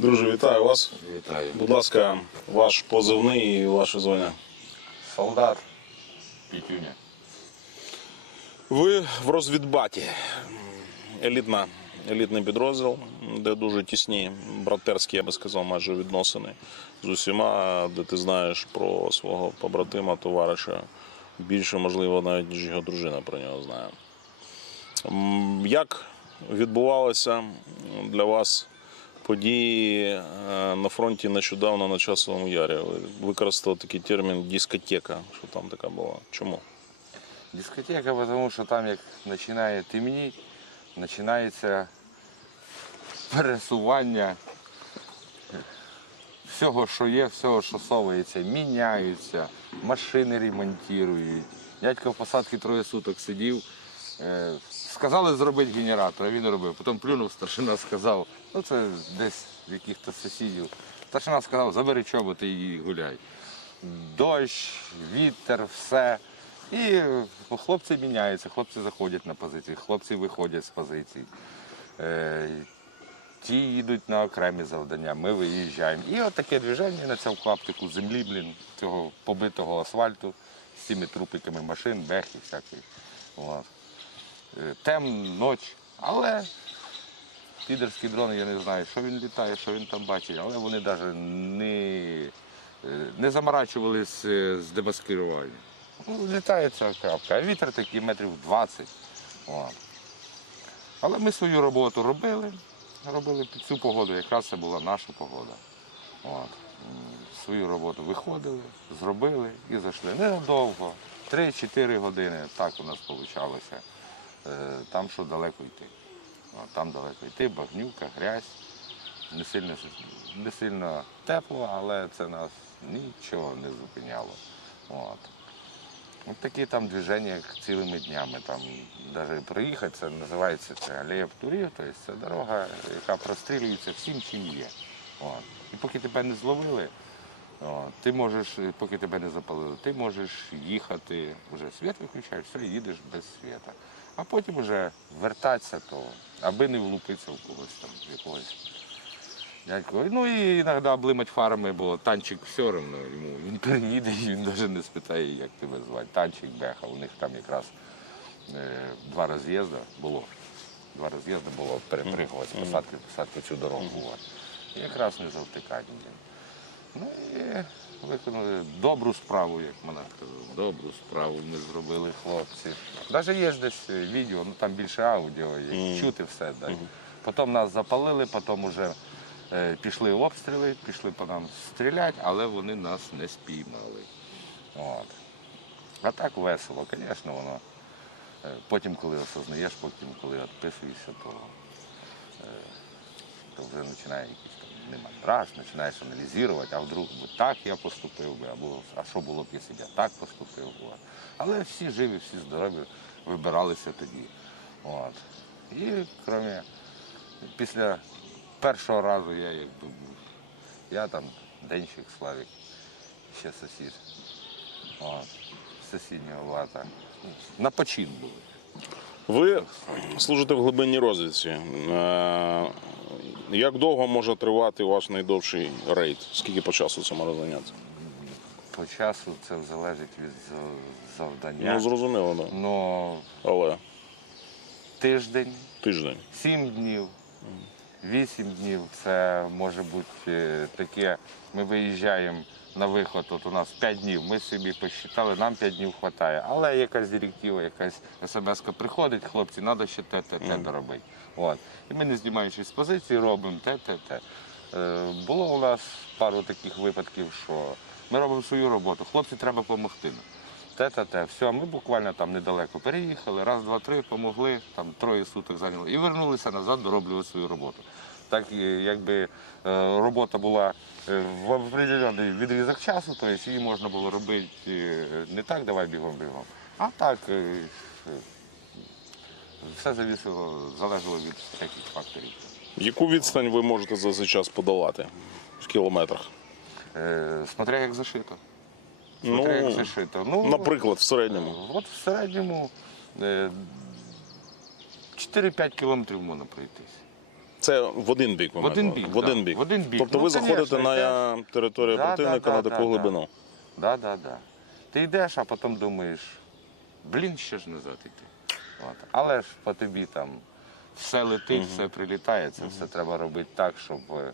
Друже, вітаю вас. Вітаю. Будь ласка, ваш позивний і ваше звання. Солдат. Пітюня. Ви в розвідбаті. Елітна, елітний підрозділ, де дуже тісні братерські, я би сказав, майже відносини з усіма, де ти знаєш про свого побратима, товариша більше, можливо, навіть ніж його дружина про нього знає. Як відбувалися для вас події е, на фронті нещодавно на часовому ярі? Ви використали такий термін дискотека, що там така була. Чому? Дискотека, тому що там як починає темніти, починається пересування всього, що є, всього, що совується, міняються, машини ремонтують. Дядько в посадці троє суток сидів. е, Сказали зробити генератор, а він робив. Потім плюнув, старшина сказав, ну це десь в яких-то сусідів. Старшина сказав, забери чоботи і гуляй. Дощ, вітер, все. І хлопці міняються, хлопці заходять на позиції, хлопці виходять з позицій. Е, Ті їдуть на окремі завдання, ми виїжджаємо. І от таке движення на цьому клаптику землі, блін, цього побитого асфальту з цими трупиками машин, бехи всякої. От. Е, Тем, ноч. Але підерський дрон, я не знаю, що він літає, що він там бачить, але вони навіть не, е, не заморачувалися з демаскируванням. Ну, літає ця крапка, а вітер такий метрів 20. От. Але ми свою роботу робили, робили під цю погоду, якраз це була наша погода. От. Свою роботу виходили, зробили і зайшли. Ненадовго, 3-4 години, так у нас вийшло. Там що далеко йти. От, Там далеко йти, багнюка, грязь. Не сильно, не сильно тепло, але це нас нічого не зупиняло. От. От такі там движення цілими днями. Там навіть приїхати, це називається це алея Птурів, тобто це дорога, яка прострілюється всім, чим є. От. І поки тебе не зловили, от, ти можеш, поки тебе не запалили, ти можеш їхати, вже світ виключаєш, все, їдеш без світа. А потім вже вертатися, то, аби не влупитися в когось там, в якогось Дядько. Ну і іноді облимать фарами, бо танчик все одно йому. Він переїде і він навіть не спитає, як тебе звати. Танчик, беха. У них там якраз е, два роз'їзди було. Два роз'їзди було перепригувати з посадки цю дорогу. От. І якраз не завтикати. Ну і виконали добру справу, як мене сказав. Добру справу ми зробили, хлопці. Навіть є ж десь відео, ну там більше аудіо, є, чути все. Да. Потім нас запалили, потім вже е, пішли обстріли, пішли по нам стріляти, але вони нас не спіймали. От. А так весело, звісно, воно. е, Потім, коли осознаєш, потім, коли відписуєшся, то, е, то вже починає там нема раж, починаєш аналізувати, а вдруг би так я поступив би, або а що було б, якщо б я так поступив. От. Але всі живі, всі здорові вибиралися тоді. От. І крім після першого разу я якби був. Я там денщик Славік, ще сусід. От, сусіднього лата. На почин були. Ви служите в глибинній розвідці. Як довго може тривати ваш найдовший рейд? Скільки по часу це може зайняти? По часу це залежить від завдання. Ну, зрозуміло, так. Да. Ну, Але тиждень, тиждень. сім днів, вісім днів це може бути таке. Ми виїжджаємо на виход, от у нас 5 днів. Ми собі посчитали, нам 5 днів вистачає. Але якась директива, якась смс приходить, хлопці, треба ще те, те, те доробити. От. І ми, не знімаючись з позиції, робимо те, те, те. Е, було у нас пару таких випадків, що ми робимо свою роботу, хлопці треба допомогти. Те, те, те. Все, ми буквально там недалеко переїхали, раз, два, три, помогли, там троє суток зайняли і вернулися назад дороблювати свою роботу. Так якби е, робота була е, в определений відрізок часу, то її можна було робити е, не так, давай бігом бігом, а так все завісило, залежало від всяких факторів. Яку відстань ви можете за цей час подолати в кілометрах? Е, Смотря як зашито. Ну, Смотря як зашито. Ну, Наприклад, в середньому. От в середньому е, 4-5 кілометрів можна пройтись. Це в один бік. ви В один бік, В один бік. В один бік. Тобто Ну, ви заходите конечно, на територію Да, противника да, на да, таку да, глибину. Да, да, да. Ти йдеш, а потім думаєш, блін, ще ж назад йти. От. Але ж по тобі там все летить, все прилітає, це все треба робити так, щоб е,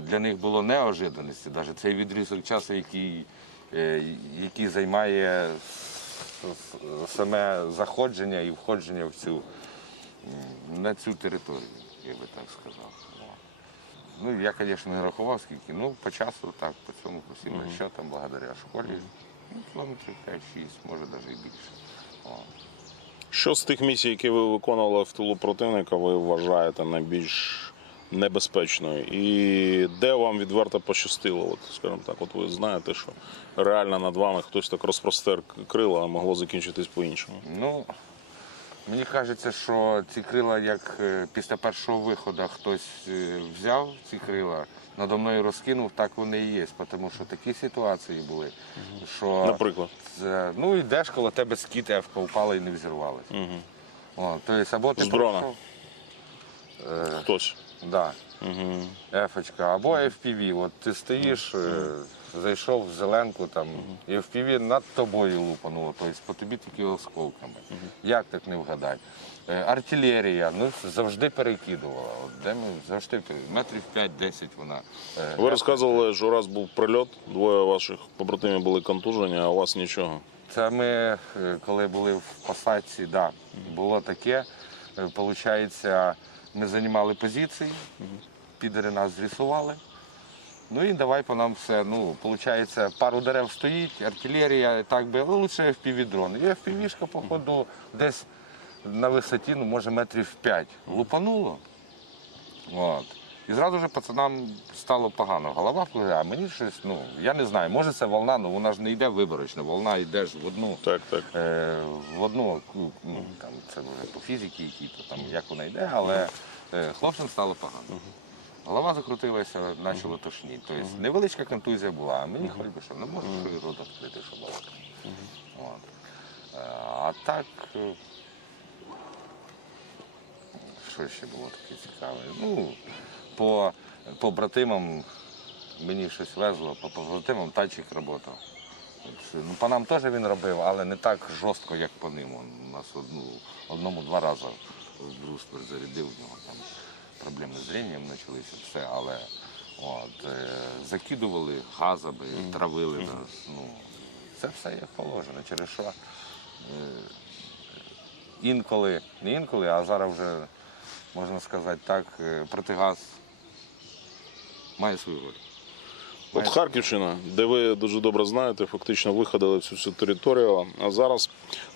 для них було неожиданості. Навіть цей відрізок часу, який, е, який займає саме заходження і входження в цю, на цю територію, я би так сказав. Ну, я, звісно, не рахував скільки, ну, по часу так, по цьому, по всім розчотам, благодаря школі, ну, кілометрів 5-6, може навіть і більше. О. Що з тих місій, які ви виконували в тилу противника, ви вважаєте найбільш небезпечною? І де вам відверто пощастило? От, скажімо так, от ви знаєте, що реально над вами хтось так розпростер крила, а могло закінчитись по-іншому. Ну, мені кажеться, що ці крила, як е, після першого виходу хтось е, взяв ці крила, надо мною розкинув, так вони і є. Тому що такі ситуації були, що Наприклад. це, ну йдеш, коло тебе скіт ефка упала і не взірвалась. Угу. О, тобто, або ти З дрона. пройшов, Е, Хтось. Да, Угу. ефочка, або FPV. От ти стоїш, е, зайшов в зеленку, там, і FPV над тобою лупануло, тобто по тобі тільки осколками. Як так не вгадати? Е, Артилерія, ну завжди перекидувала. От де ми завжди пере- метрів 5-10 вона. е, Ви розказували, що раз був прильот, двоє ваших побратимів були контужені, а у вас нічого. Це ми, е, коли були в посадці, да, було таке. Получається, ми займали позиції, підери нас зрисували. Ну і давай по нам все. Ну, получається, пару дерев стоїть, артилерія, так би, ну, лише FPV-дрон. І FPV-шка, походу, десь на висоті, ну, може, метрів 5. Лупануло. От. І зразу ж пацанам стало погано. Голова впливає, а мені щось, ну, я не знаю, може це волна, ну вона ж не йде виборочно, волна йде ж в одну, Так, так. е, в одну, ну, там, це вже по фізиці, які, то там, як вона йде, але хлопцям стало погано. Голова закрутилася, почало тошніти. Тобто невеличка контузія була, а мені хоч би що, не можу свій рот відкрити, балакати. От. Е, А так, е, що ще було таке цікаве? Ну, по, по братимам мені щось везло, по побратимам тачик працював. Ну, по нам теж він робив, але не так жорстко, як по ним. У нас одну, одному-два рази бруствер зарядив в нього там проблеми з зрінням почалися, все, але от, е, закидували газами, травили нас. Ну, це все як положено. Через що е, інколи, не інколи, а зараз вже можна сказати так, е, протигаз має свою роль. От Харківщина, де ви дуже добре знаєте, фактично виходили всю цю територію. А зараз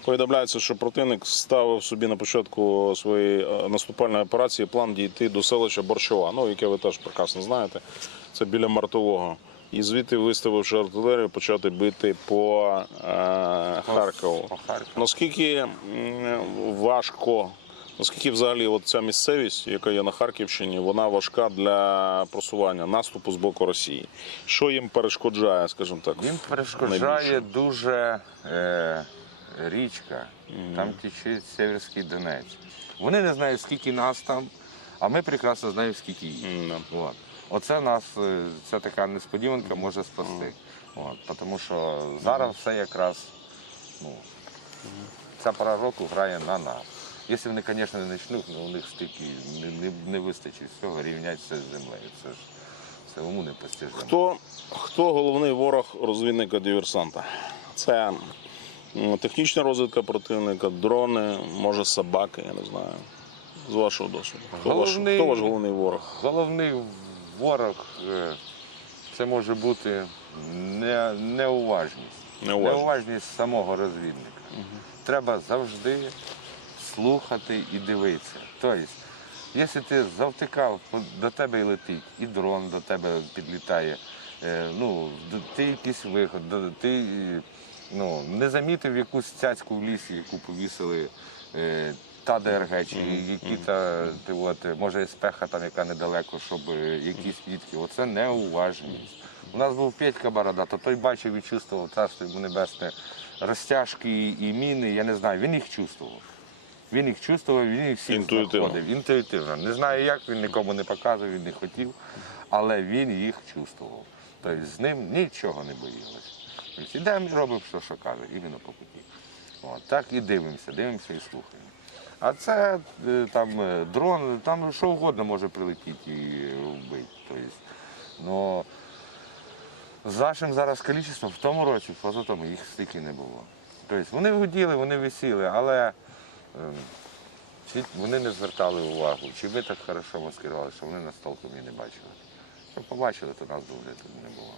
повідомляється, що противник ставив собі на початку своєї е, наступальної операції план дійти до селища Борщова, ну яке ви теж прекрасно знаєте. Це біля Мартового. І звідти, виставивши артилерію, почати бити по е, Харкову. Наскільки важко, наскільки взагалі от ця місцевість, яка є на Харківщині, вона важка для просування наступу з боку Росії? Що їм перешкоджає, скажімо так? Їм перешкоджає найбільше? дуже е, річка, там тече Северський Донець. Вони не знають, скільки нас там, а ми прекрасно знаємо, скільки їх. Да. От. Оце нас, е, ця така несподіванка може спасти. От, тому що зараз все якраз, ну, ця пора року грає на нас. Якщо вони, звісно, не почнуть, ну, у них стільки не, не, не вистачить всього рівнятися з землею. Це ж це уму не постижимо. Хто, хто головний ворог розвідника диверсанта? Це технічна розвідка противника, дрони, може собаки, я не знаю. З вашого досвіду. Хто, Головний- ваш, хто ваш головний ворог? Головний ворог е, це може бути не, неуважність. Неуважність. Неуважність самого розвідника. Треба завжди слухати і дивитися. Тобто, якщо ти завтикав, до тебе і летить, і дрон до тебе підлітає, е, ну, ти якийсь виход, ти е, ну, не замітив якусь цяцьку в лісі, яку повісили. е, Та ДРГ, чи які та ти от, може спеха там, яка недалеко, щоб якісь квітки. Оце неуважність. У нас був Петька Борода, то той бачив і чувствував царство йому небесне розтяжки і міни, я не знаю, він їх чувствував. Він їх чувствував, він їх всіх Інтуїтивно. знаходив. Інтуїтивно. Не знаю як, він нікому не показував, він не хотів, але він їх чувствував. Тобто з ним нічого не. Тобто ідемо і робимо, що, що каже, іменно по путі. От, так і дивимося, дивимося і слухаємо. А це е, там е, дрон, там що угодно може прилетіти і вбити. Тобто, ну, з нашим зараз кількістю в тому році, в позатому їх стільки не було. Тобто вони гуділи, вони висіли, але вони не звертали увагу. Чи ми так хорошо маскирували, що вони нас толком не бачили. Що побачили, то нас дуже не було.